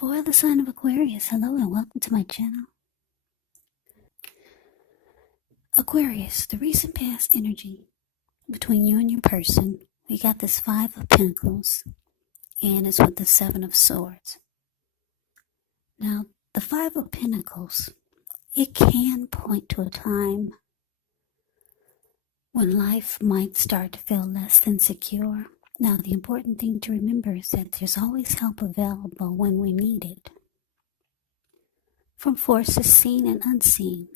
For the sign of Aquarius, hello and welcome to my channel. Aquarius, the recent past energy between you and your person, we got this Five of Pentacles, and it's with the Seven of Swords. Now, the Five of Pentacles, it can point to a time when life might start to feel less than secure. Now, the important thing to remember is that there's always help available when we need it, from forces seen and unseen.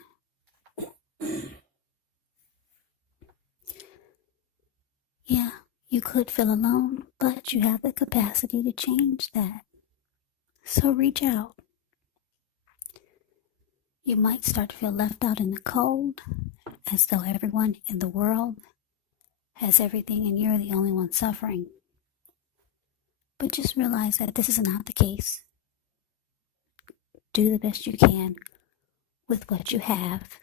Yeah, you could feel alone, but you have the capacity to change that. So reach out. You might start to feel left out in the cold, as though everyone in the world has everything and you're the only one suffering. But just realize that this is not the case. Do the best you can with what you have.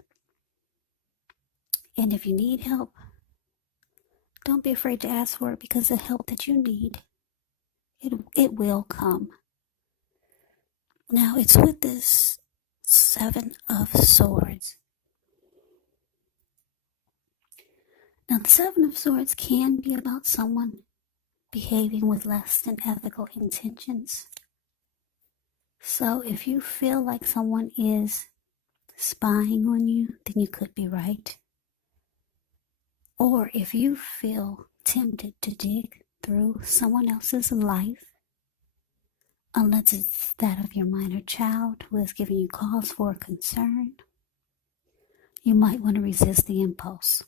And if you need help, don't be afraid to ask for it, because the help that you need, it will come. Now, it's with this Seven of Swords. Now, the Seven of Swords can be about someone behaving with less than ethical intentions. So if you feel like someone is spying on you, then you could be right. Or if you feel tempted to dig through someone else's life, unless it's that of your minor child who is giving you cause for concern, you might want to resist the impulse.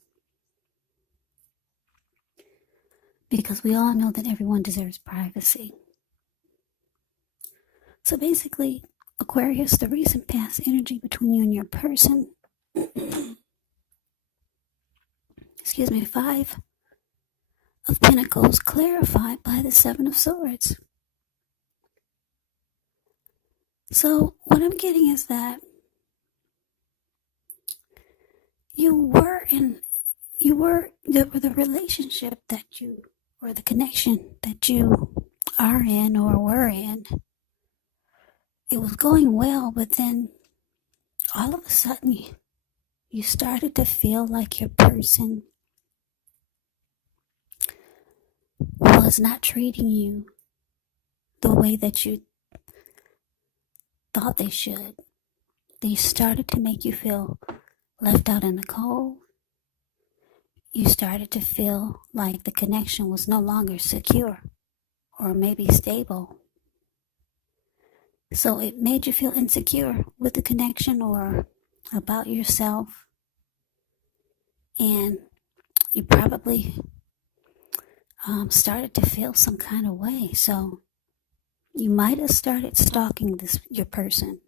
Because we all know that everyone deserves privacy. So basically, Aquarius, the recent past energy between you and your person, Five of Pentacles clarified by the Seven of Swords. So what I'm getting is that the relationship that you, or the connection that you are in or were in, it was going well, but then all of a sudden you started to feel like your person was not treating you the way that you thought they should. They started to make you feel left out in the cold. You started to feel like the connection was no longer secure or maybe stable. So it made you feel insecure with the connection or about yourself. And you probably started to feel some kind of way. So you might have started stalking your person.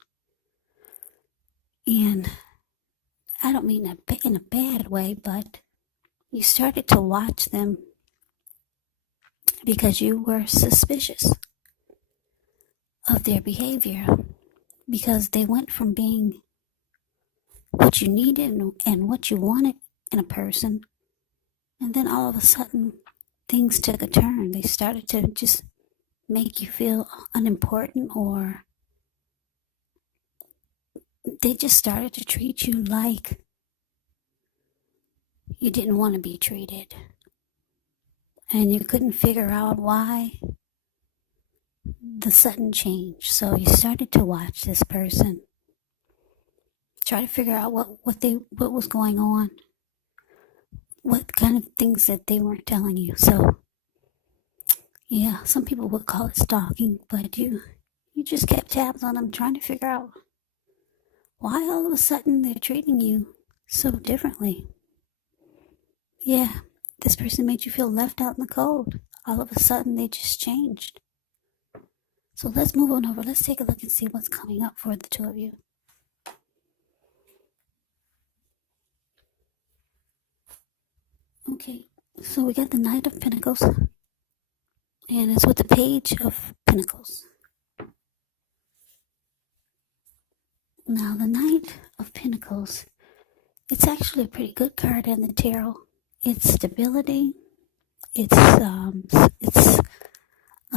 And I don't mean in a bad way, but you started to watch them because you were suspicious of their behavior, because they went from being what you needed and what you wanted in a person, and then all of a sudden things took a turn. They started to just make you feel unimportant, or they just started to treat you like you didn't want to be treated. And you couldn't figure out why the sudden change. So you started to watch this person, try to figure out what was going on, what kind of things that they weren't telling you. So yeah, some people would call it stalking, but you just kept tabs on them, trying to figure out why all of a sudden they're treating you so differently. Yeah, this person made you feel left out in the cold. All of a sudden they just changed. So let's move on over. Let's take a look and see what's coming up for the two of you. Okay, so we got the Knight of Pentacles, and it's with the Page of Pentacles. Now, the Knight of Pentacles, it's actually a pretty good card in the tarot. It's stability. It's a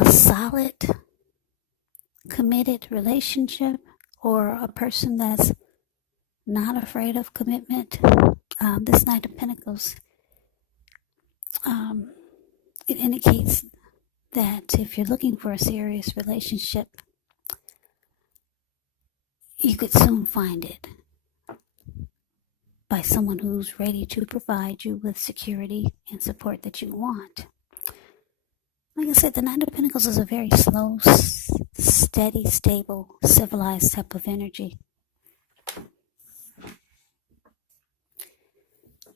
solid committed relationship or a person that's not afraid of commitment. This Knight of Pentacles, it indicates that if you're looking for a serious relationship, you could soon find it by someone who's ready to provide you with security and support that you want. Like I said, the Knight of Pentacles is a very slow, steady, stable, civilized type of energy.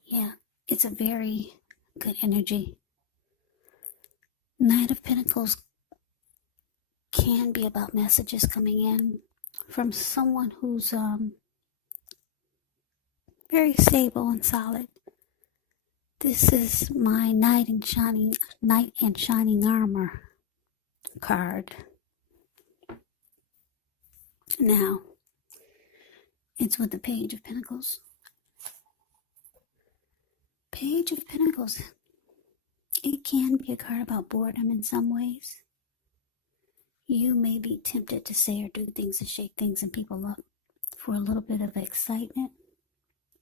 Yeah, it's a very good energy. Knight of Pentacles can be about messages coming in from someone who's very stable and solid. This is my Knight in Shining Armor card. Now, it's with the Page of Pentacles. Page of Pentacles, it can be a card about boredom in some ways. You may be tempted to say or do things and shake things and people up for a little bit of excitement,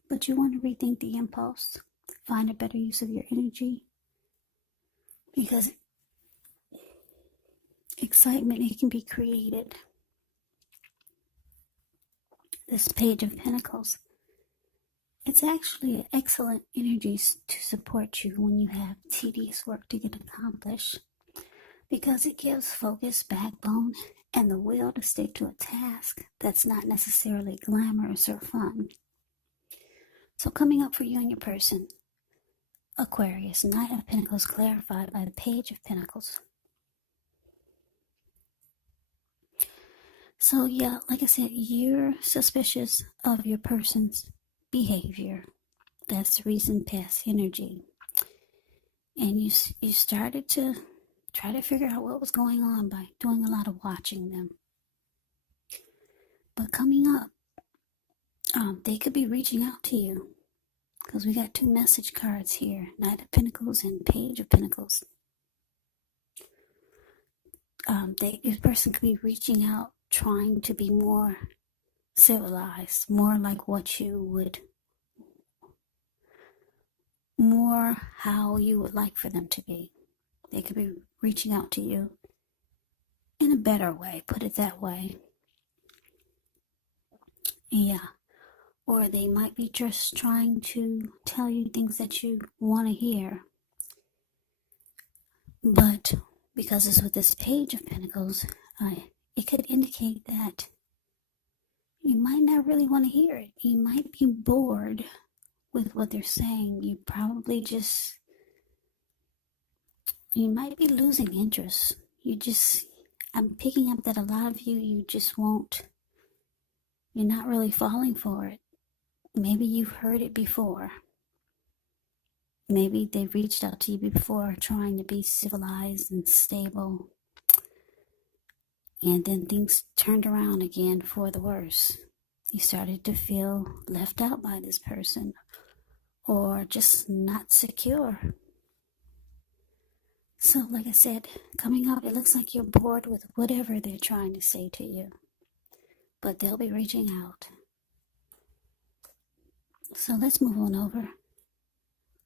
but you want to rethink the impulse, find a better use of your energy, because excitement, it can be created. This Page of Pentacles, it's actually an excellent energy to support you when you have tedious work to get accomplished, because it gives focus, backbone, and the will to stick to a task that's not necessarily glamorous or fun. So coming up for you and your person, Aquarius, Knight of Pentacles clarified by the Page of Pentacles. So yeah, like I said, you're suspicious of your person's behavior. That's recent past energy. And you started to try to figure out what was going on by doing a lot of watching them. But coming up, they could be reaching out to you, because we got two message cards here, Knight of Pentacles and Page of Pentacles. This person could be reaching out, trying to be more civilized, more like what you would, more how you would like for them to be. They could be reaching out to you in a better way, put it that way. Yeah. Or they might be just trying to tell you things that you want to hear. But because it's with this Page of Pentacles, it could indicate that you might not really want to hear it. You might be bored with what they're saying. You might be losing interest. I'm picking up that a lot of you just won't, you're not really falling for it. Maybe you've heard it before. Maybe they reached out to you before trying to be civilized and stable, and then things turned around again for the worse. You started to feel left out by this person, or just not secure. So like I said, coming up, it looks like you're bored with whatever they're trying to say to you, but they'll be reaching out. So let's move on over.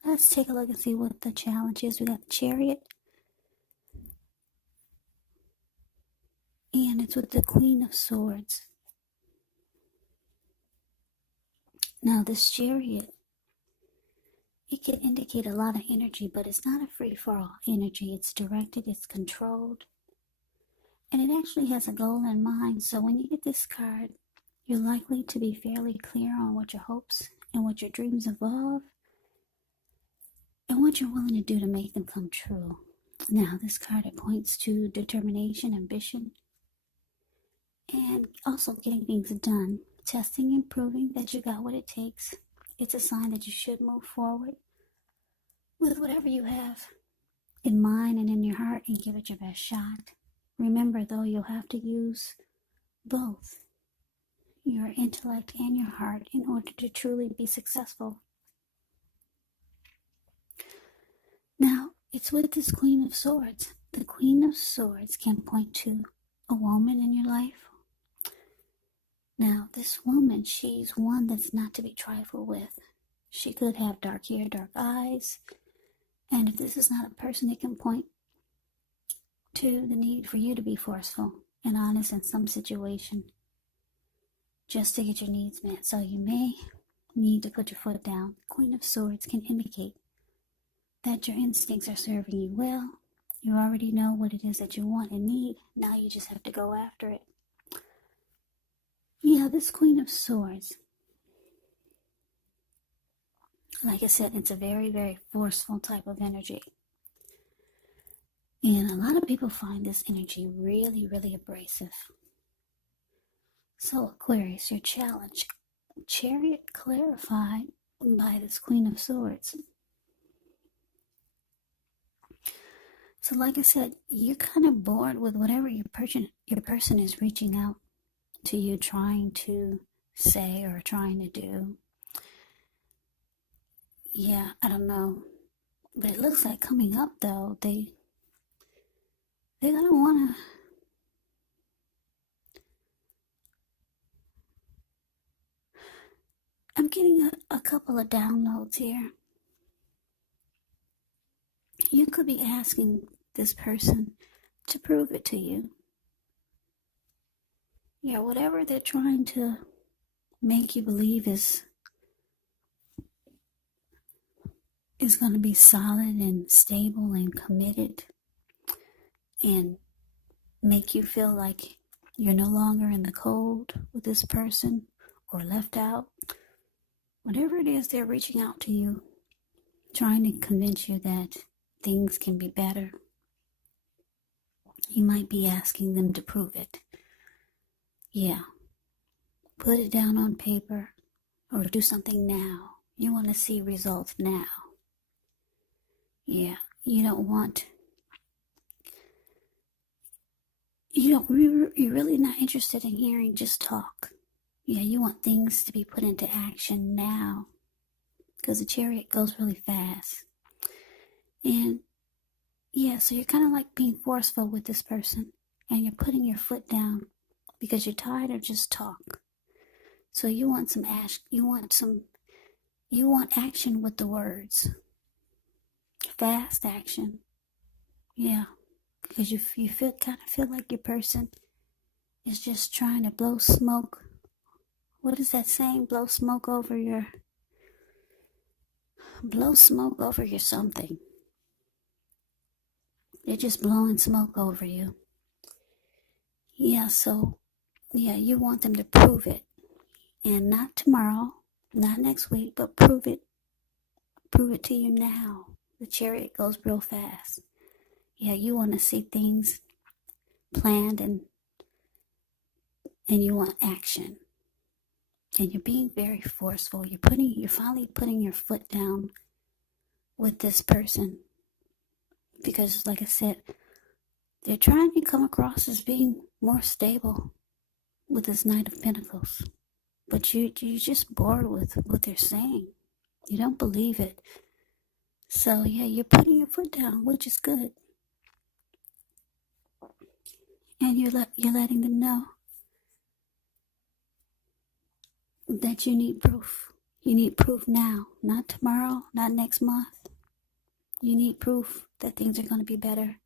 Let's take a look and see what the challenge is. We got the Chariot, and it's with the Queen of Swords. Now this Chariot, it can indicate a lot of energy, but it's not a free-for-all energy. It's directed, it's controlled, and it actually has a goal in mind. So when you get this card, you're likely to be fairly clear on what your hopes and what your dreams involve, and what you're willing to do to make them come true. Now, this card, it points to determination, ambition, and also getting things done. Testing and proving that you got what it takes. It's a sign that you should move forward with whatever you have in mind and in your heart and give it your best shot. Remember, though, you'll have to use both your intellect and your heart in order to truly be successful. Now, it's with this Queen of Swords. The Queen of Swords can point to a woman in your life. Now, this woman, she's one that's not to be trifled with. She could have dark hair, dark eyes. And if this is not a person, it can point to the need for you to be forceful and honest in some situation just to get your needs met. So you may need to put your foot down. Queen of Swords can indicate that your instincts are serving you well. You already know what it is that you want and need. Now you just have to go after it. Yeah, this Queen of Swords, like I said, it's a very, very forceful type of energy. And a lot of people find this energy really, really abrasive. So Aquarius, your challenge, Chariot clarified by this Queen of Swords. So like I said, you're kind of bored with whatever your person is reaching out to you, trying to say or trying to do. Yeah, I don't know. But it looks like coming up though, they're gonna wanna I'm getting a couple of downloads here. You could be asking this person to prove it to you. Yeah, whatever they're trying to make you believe is going to be solid and stable and committed and make you feel like you're no longer in the cold with this person or left out. Whatever it is, they're reaching out to you, trying to convince you that things can be better. You might be asking them to prove it. Yeah. Put it down on paper or do something now. You want to see results now. Yeah. You're really not interested in hearing just talk. Yeah, you want things to be put into action now because the Chariot goes really fast. And yeah, so you're kind of like being forceful with this person and you're putting your foot down because you're tired of just talk. So you want some you want action with the words. Fast action. Yeah, because you kind of feel like your person is just trying to blow smoke. What is that saying? Blow smoke over your something. They're just blowing smoke over you. Yeah, so yeah, you want them to prove it. And not tomorrow, not next week, but prove it. Prove it to you now. The Chariot goes real fast. Yeah, you want to see things planned and you want action. And you're being very forceful. You're finally putting your foot down with this person. Because like I said, they're trying to come across as being more stable with this Knight of Pentacles. But you're just bored with what they're saying. You don't believe it. So yeah, you're putting your foot down, which is good. And you're letting them know that you need proof. You need proof now, not tomorrow, not next month. You need proof that things are going to be better.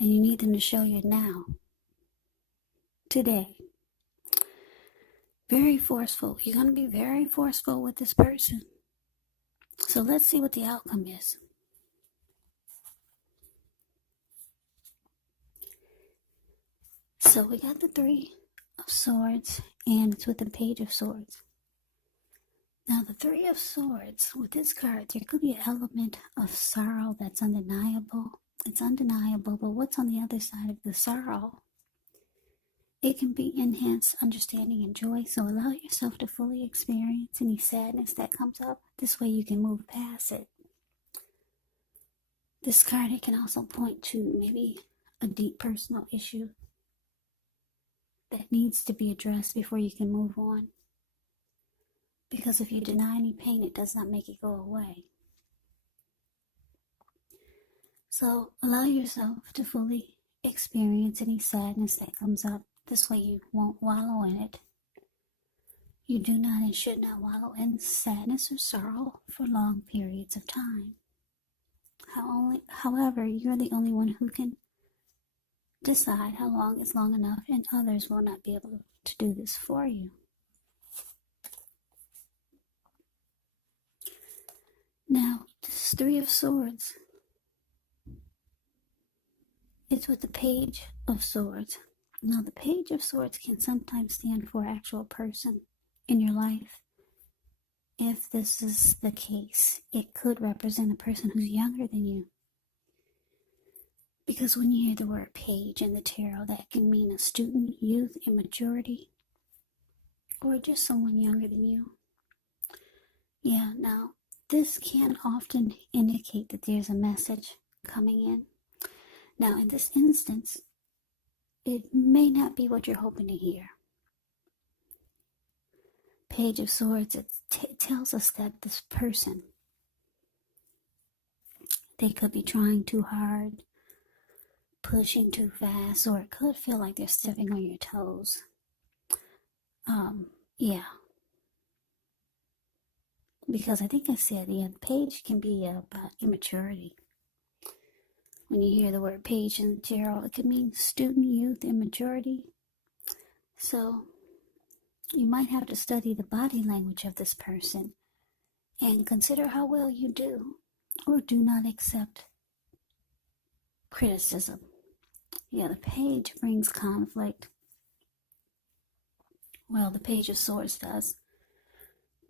And you need them to show you now. Today. Very forceful. You're going to be very forceful with this person. So let's see what the outcome is. So we got the Three of Swords, and it's with the Page of Swords. Now the Three of Swords, with this card, there could be an element of sorrow that's undeniable. It's undeniable, but what's on the other side of the sorrow? It can be enhanced understanding and joy, so allow yourself to fully experience any sadness that comes up. This way you can move past it. This card, it can also point to maybe a deep personal issue that needs to be addressed before you can move on. Because if you deny any pain, it does not make it go away. So allow yourself to fully experience any sadness that comes up. This way you won't wallow in it. You do not and should not wallow in sadness or sorrow for long periods of time. However, you're the only one who can decide how long is long enough, and others will not be able to do this for you. Now, this Three of Swords, it's with the Page of Swords. Now, the Page of Swords can sometimes stand for an actual person in your life. If this is the case, it could represent a person who's younger than you. Because when you hear the word page in the tarot, that can mean a student, youth, immaturity, or just someone younger than you. Yeah, now, this can often indicate that there's a message coming in. Now, in this instance, it may not be what you're hoping to hear. Page of Swords, it tells us that this person, they could be trying too hard, pushing too fast, or it could feel like they're stepping on your toes. Yeah. Because I think I said, the page can be about immaturity. When you hear the word page in the tarot, it could mean student, youth, immaturity. So you might have to study the body language of this person and consider how well you do or do not accept criticism. Yeah, the page brings conflict. Well, the Page of Swords does.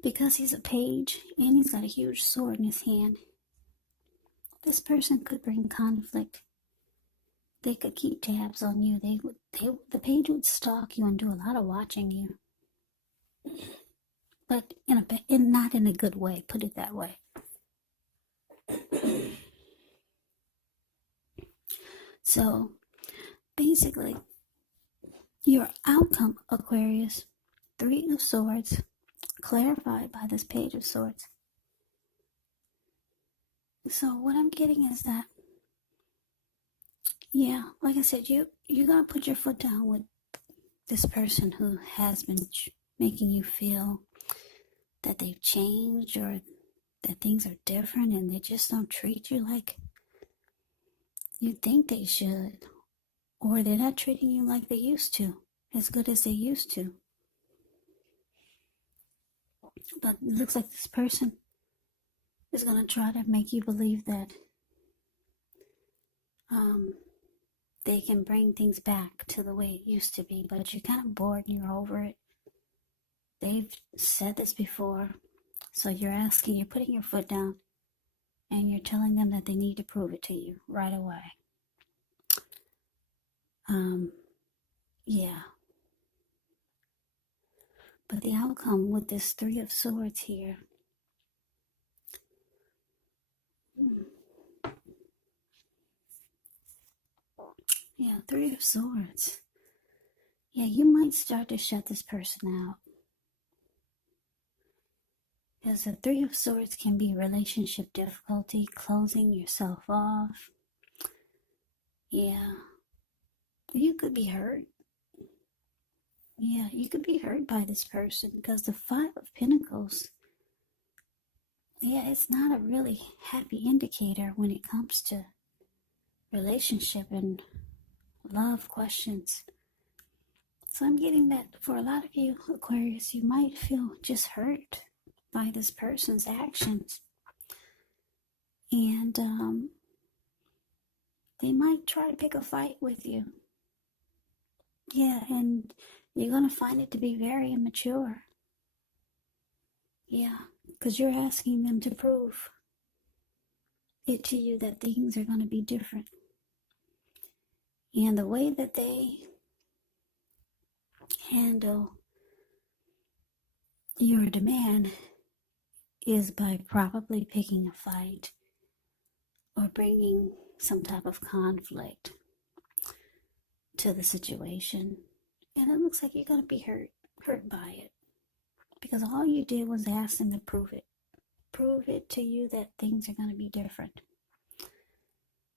Because he's a page and he's got a huge sword in his hand, this person could bring conflict. They could keep tabs on you. The page would stalk you and do a lot of watching you. But not in a good way, put it that way. So, basically, your outcome, Aquarius, Three of Swords, clarified by this Page of Swords. So what I'm getting is that, yeah, like I said, you're going to put your foot down with this person who has been making you feel that they've changed or that things are different and they just don't treat you like you think they should, or they're not treating you like they used to, as good as they used to. But it looks like this person is going to try to make you believe that they can bring things back to the way it used to be, but you're kind of bored and you're over it. They've said this before, so you're putting your foot down, and you're telling them that they need to prove it to you right away. Yeah. But the outcome with this Three of Swords here, yeah, Three of Swords. Yeah, you might start to shut this person out. Because the Three of Swords can be relationship difficulty, closing yourself off. Yeah. You could be hurt. Yeah, you could be hurt by this person because the Five of Pentacles, yeah, it's not a really happy indicator when it comes to relationship and love questions. So I'm getting that for a lot of you, Aquarius, you might feel just hurt by this person's actions. And they might try to pick a fight with you. Yeah, and you're going to find it to be very immature. Yeah, because you're asking them to prove it to you that things are going to be different. And the way that they handle your demand is by probably picking a fight or bringing some type of conflict to the situation. And it looks like you're going to be hurt by it. Because all you did was ask them to prove it. Prove it to you that things are going to be different.